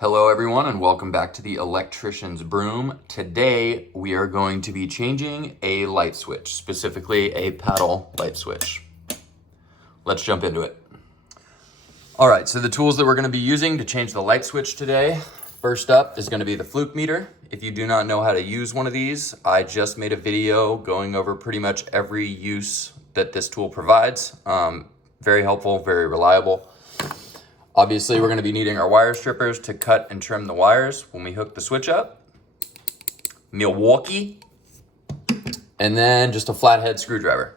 Hello everyone and welcome back to the Electrician's Broom. Today we are going to be changing a light switch, specifically a paddle light switch. Let's jump into it. All right, so the tools that we're going to be using to change the light switch today, first up is going to be the fluke meter. If you do not know how to use one of these, I just made a video going over pretty much every use that this tool provides. Very helpful, very reliable. Obviously, we're going to be needing our wire strippers to cut and trim the wires when we hook the switch up. Milwaukee. And then just a flathead screwdriver.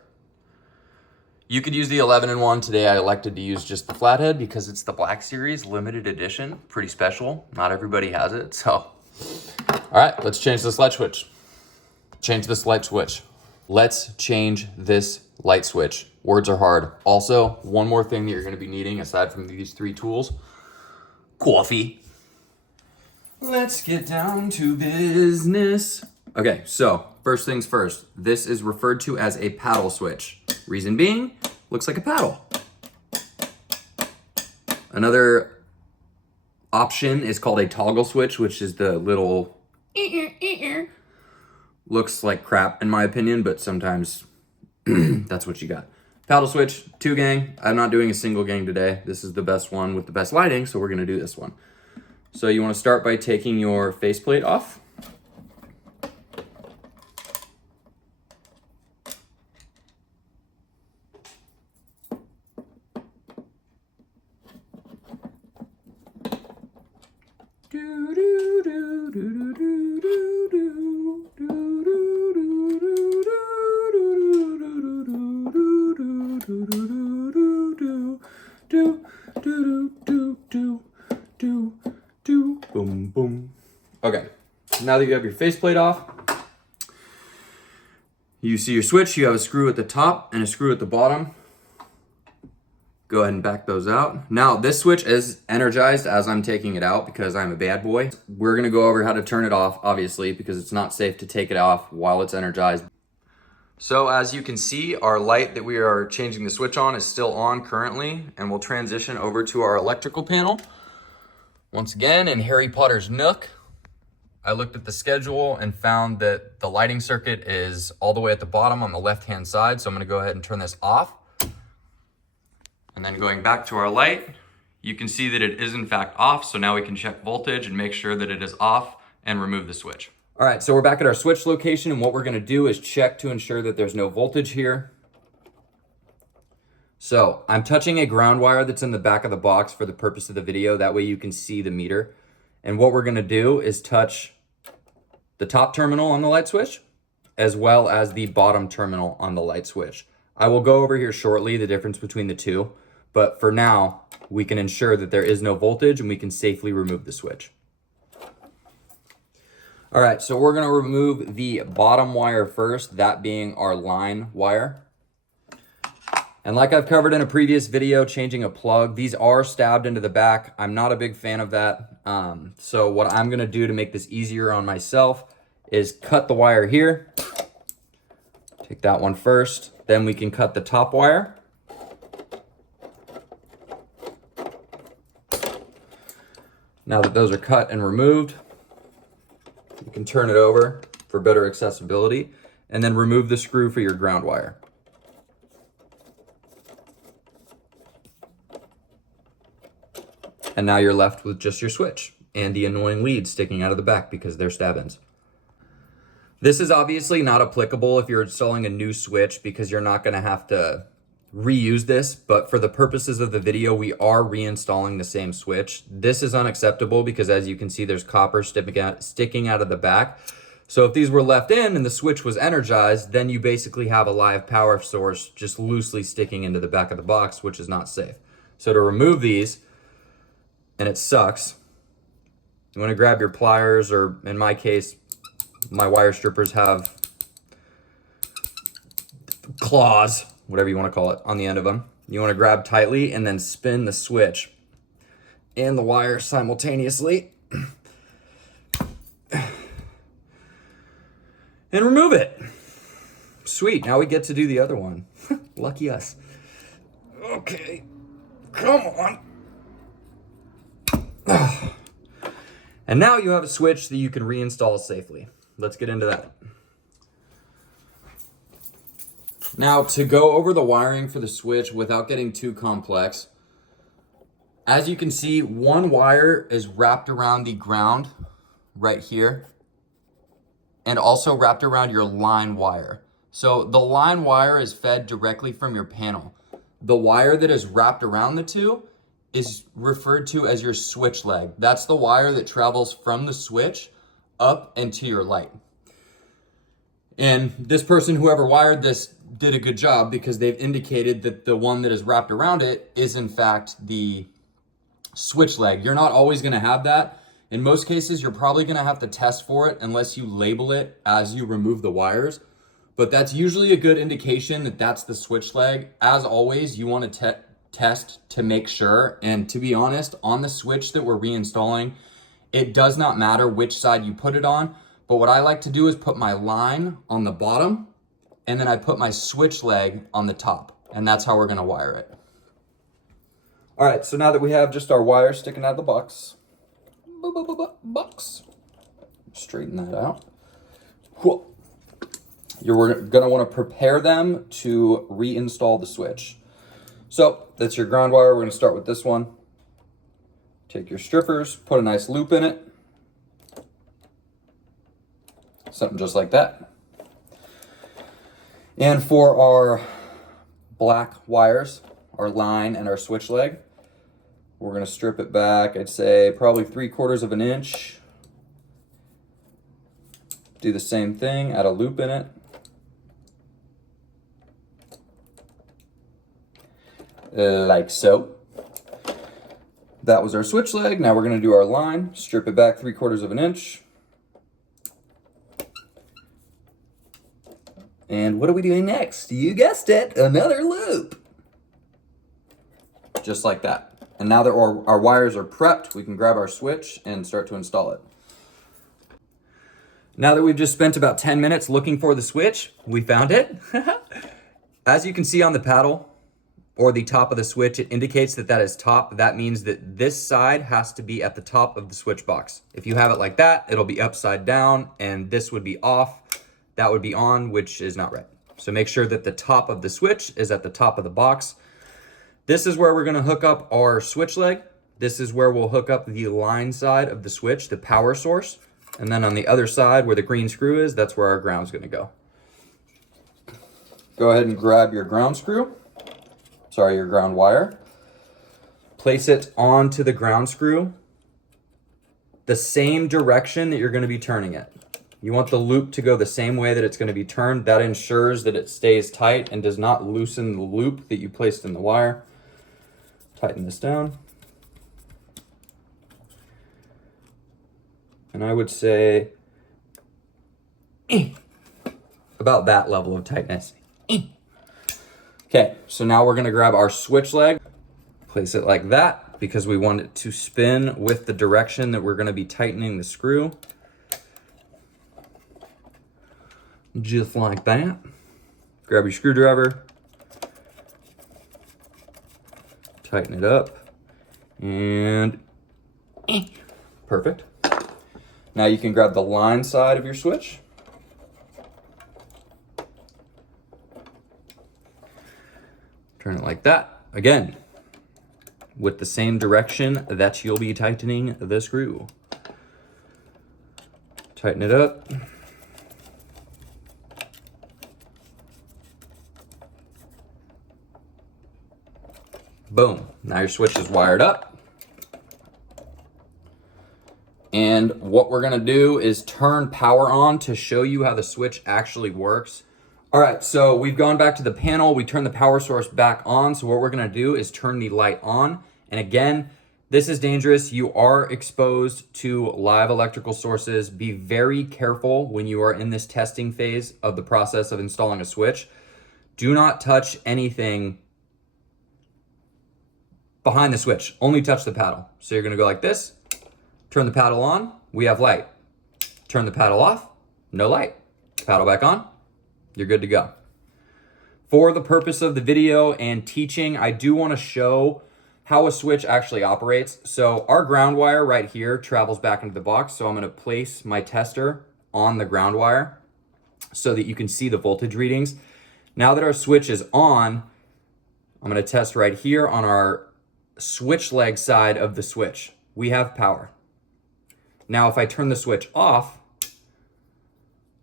You could use the 11-in-1. Today I elected to use just the flathead because it's the Black Series limited edition. Pretty special. Not everybody has it, so. All right, let's change this light switch. Change this light switch. Let's change this light switch. Words are hard. Also, one more thing that you're going to be needing aside from these three tools, coffee. Let's get down to business. Okay, so first things first, this is referred to as a paddle switch. Reason being, looks like a paddle. Another option is called a toggle switch, which is the little looks like crap in my opinion, but sometimes that's what you got. Paddle switch, 2-gang. I'm not doing a single gang today. This is the best one with the best lighting, so we're gonna do this one. So you wanna start by taking your faceplate off. Boom, boom. Okay, now that you have your faceplate off, you see your switch, you have a screw at the top and a screw at the bottom. Go ahead and back those out. Now this switch is energized as I'm taking it out because I'm a bad boy. We're gonna go over how to turn it off, obviously, because it's not safe to take it off while it's energized. So as you can see, our light that we are changing the switch on is still on currently, and we'll transition over to our electrical panel. Once again, in Harry Potter's Nook, I looked at the schedule and found that the lighting circuit is all the way at the bottom on the left-hand side. So I'm gonna go ahead and turn this off. And then going back to our light, you can see that it is in fact off. So now we can check voltage and make sure that it is off and remove the switch. All right, so we're back at our switch location, and what we're gonna do is check to ensure that there's no voltage here. So I'm touching a ground wire that's in the back of the box for the purpose of the video. That way you can see the meter. And what we're gonna do is touch the top terminal on the light switch, as well as the bottom terminal on the light switch. I will go over here shortly, the difference between the two, but for now, we can ensure that there is no voltage and we can safely remove the switch. All right, so we're gonna remove the bottom wire first, that being our line wire. And like I've covered in a previous video, changing a plug, these are stabbed into the back. I'm not a big fan of that. So what I'm gonna do to make this easier on myself is cut the wire here. Take that one first, then we can cut the top wire. Now that those are cut and removed, you can turn it over for better accessibility and then remove the screw for your ground wire. And now you're left with just your switch and the annoying leads sticking out of the back because they're stab-ins. This is obviously not applicable if you're installing a new switch because you're not gonna have to reuse this, but for the purposes of the video, we are reinstalling the same switch. This is unacceptable because as you can see, there's copper sticking out of the back. So if these were left in and the switch was energized, then you basically have a live power source just loosely sticking into the back of the box, which is not safe. So to remove these, and it sucks, you wanna grab your pliers, or in my case, my wire strippers have claws, whatever you wanna call it, on the end of them. You wanna grab tightly and then spin the switch and the wire simultaneously and remove it. Sweet, now we get to do the other one. Lucky us. Okay, come on. And now you have a switch that you can reinstall safely. Let's get into that. Now, to go over the wiring for the switch without getting too complex, as you can see, one wire is wrapped around the ground right here and also wrapped around your line wire. So the line wire is fed directly from your panel. The wire that is wrapped around the two is referred to as your switch leg. That's the wire that travels from the switch up into your light. And this person, whoever wired this, did a good job because they've indicated that the one that is wrapped around it is in fact the switch leg. You're not always going to have that. In most cases, you're probably going to have to test for it unless you label it as you remove the wires. But that's usually a good indication that that's the switch leg. As always, you want to test to make sure. And to be honest, on the switch that we're reinstalling, it does not matter which side you put it on. But what I like to do is put my line on the bottom and then I put my switch leg on the top. And that's how we're going to wire it. All right, so now that we have just our wires sticking out of the box, straighten that out. Cool. You're gonna want to prepare them to reinstall the switch. So that's your ground wire. We're gonna start with this one. Take your strippers, put a nice loop in it. Something just like that. And for our black wires, our line and our switch leg, we're going to strip it back, I'd say probably 3/4 of an inch. Do the same thing, add a loop in it. Like so. That was our switch leg. Now we're going to do our line, strip it back 3/4 of an inch. And what are we doing next? You guessed it, another loop. Just like that. And now that our wires are prepped, we can grab our switch and start to install it. Now that we've just spent about 10 minutes looking for the switch, we found it. As you can see on the paddle or the top of the switch, it indicates that that is top. That means that this side has to be at the top of the switch box. If you have it like that, it'll be upside down and this would be off. That would be on, which is not right. So make sure that the top of the switch is at the top of the box. This is where we're going to hook up our switch leg. This is where we'll hook up the line side of the switch, the power source. And then on the other side where the green screw is, that's where our ground's going to go. Go ahead and grab your ground screw. Sorry, your ground wire. Place it onto the ground screw the same direction that you're going to be turning it. You want the loop to go the same way that it's going to be turned. That ensures that it stays tight and does not loosen the loop that you placed in the wire. Tighten this down. And I would say about that level of tightness. Okay, so now we're going to grab our switch leg, place it like that because we want it to spin with the direction that we're going to be tightening the screw. Just like that. Grab your screwdriver, tighten it up, and perfect. Now you can grab the line side of your switch. Turn it like that. Again, with the same direction that you'll be tightening the screw. Tighten it up. Boom. Now your switch is wired up. And what we're going to do is turn power on to show you how the switch actually works. All right, so we've gone back to the panel. We turned the power source back on. So what we're going to do is turn the light on. And again, this is dangerous. You are exposed to live electrical sources. Be very careful when you are in this testing phase of the process of installing a switch. Do not touch anything behind the switch. Only touch the paddle. So you're going to go like this. Turn the paddle on, we have light. Turn the paddle off, no light. Paddle back on, you're good to go. For the purpose of the video and teaching, I do want to show how a switch actually operates. So our ground wire right here travels back into the box. So I'm gonna place my tester on the ground wire so that you can see the voltage readings. Now that our switch is on, I'm gonna test right here on our switch leg side of the switch. We have power. Now if I turn the switch off,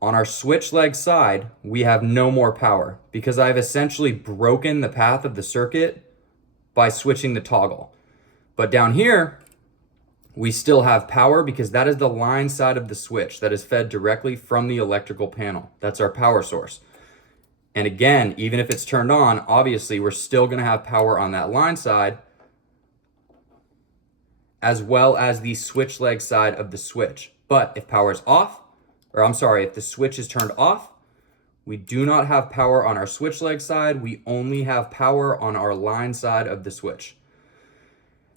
on our switch leg side, we have no more power because I've essentially broken the path of the circuit by switching the toggle. But down here, we still have power because that is the line side of the switch that is fed directly from the electrical panel. That's our power source. And again, even if it's turned on, obviously we're still gonna have power on that line side as well as the switch leg side of the switch. But if power is off, if the switch is turned off, we do not have power on our switch leg side. We only have power on our line side of the switch.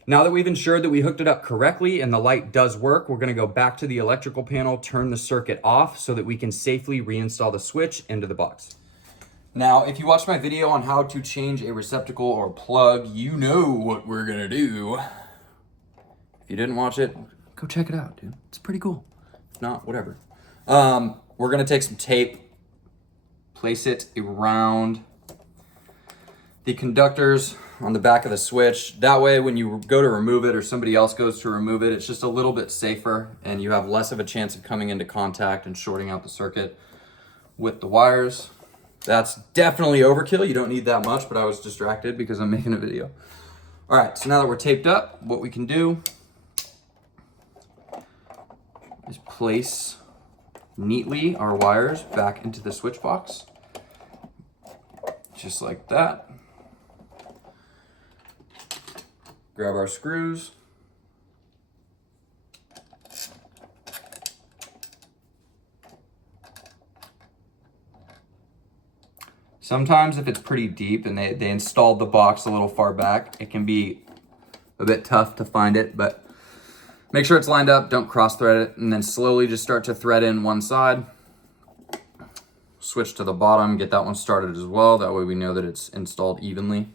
Now that we've ensured that we hooked it up correctly and the light does work, we're gonna go back to the electrical panel, turn the circuit off so that we can safely reinstall the switch into the box. Now, if you watched my video on how to change a receptacle or plug, you know what we're gonna do. If you didn't watch it, go check it out, dude. It's pretty cool. If not, whatever. We're gonna take some tape, place it around the conductors on the back of the switch. That way, when you go to remove it or somebody else goes to remove it, it's just a little bit safer and you have less of a chance of coming into contact and shorting out the circuit with the wires. That's definitely overkill. You don't need that much, but I was distracted because I'm making a video. All right, so now that we're taped up, what we can do is place neatly our wires back into the switch box, just like that. Grab our screws. Sometimes if it's pretty deep and they installed the box a little far back, it can be a bit tough to find it, but make sure it's lined up, don't cross thread it, and then slowly just start to thread in one side. Switch to the bottom, get that one started as well. That way we know that it's installed evenly.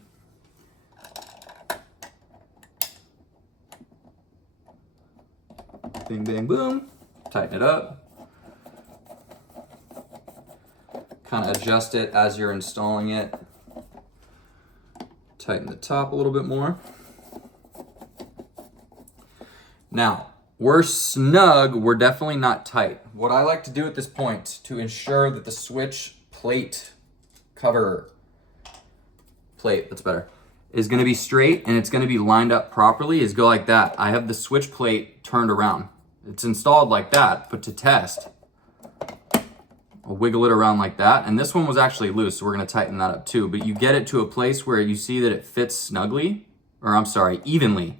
Bing, bang, boom. Tighten it up. Kind of adjust it as you're installing it. Tighten the top a little bit more. Now, we're snug, we're definitely not tight. What I like to do at this point to ensure that the switch plate cover plate, that's better, is gonna be straight and it's gonna be lined up properly is go like that. I have the switch plate turned around. It's installed like that, but to test, I'll wiggle it around like that. And this one was actually loose, so we're gonna tighten that up too. But you get it to a place where you see that it fits snugly, or I'm sorry, evenly.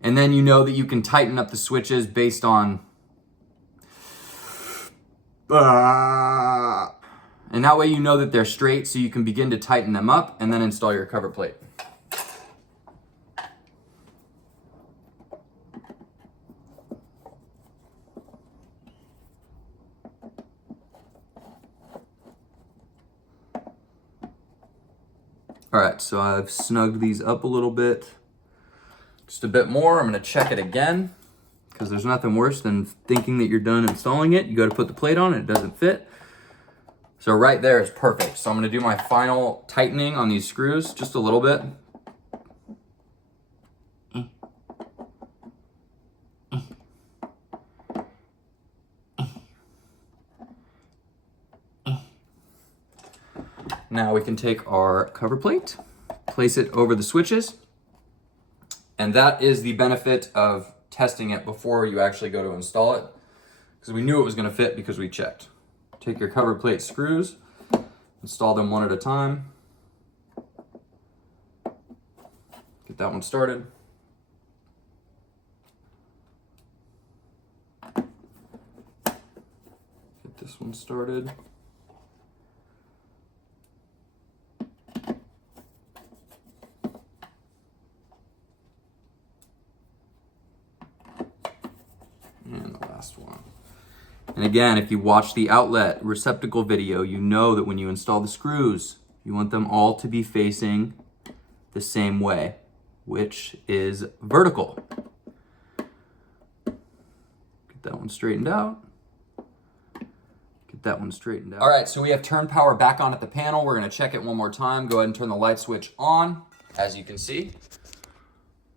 And then you know that you can tighten up the switches based on, and that way you know that they're straight so you can begin to tighten them up and then install your cover plate. All right, so I've snugged these up a little bit. Just a bit more, I'm gonna check it again because there's nothing worse than thinking that you're done installing it. You go to put the plate on, it doesn't fit. So right there is perfect. So I'm gonna do my final tightening on these screws, just a little bit. Now we can take our cover plate, place it over the switches, and that is the benefit of testing it before you actually go to install it, because we knew it was going to fit because we checked. Take your cover plate screws, install them one at a time. Get that one started. Get this one started. And the last one. And again, if you watch the outlet receptacle video, you know that when you install the screws, you want them all to be facing the same way. which is vertical. Get that one straightened out. Get that one straightened out. All right, so we have turn power back on at the panel. We're gonna check it one more time. Go ahead and turn the light switch on. As you can see,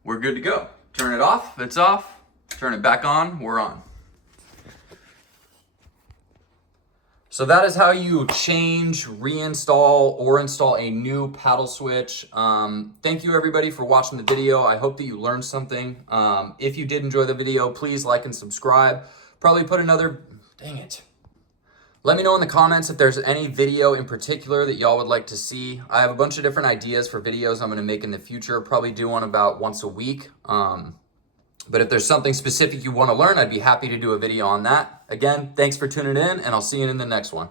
we're good to go. Turn it off, it's off. Turn it back on, we're on. So that is how you change, reinstall, or install a new paddle switch. Thank you everybody for watching the video. I hope that you learned something. If you did enjoy the video, please like and subscribe. Probably put another, dang it. Let me know in the comments if there's any video in particular that y'all would like to see. I have a bunch of different ideas for videos I'm gonna make in the future. Probably do one about once a week. But if there's something specific you wanna learn, I'd be happy to do a video on that. Again, thanks for tuning in, and I'll see you in the next one.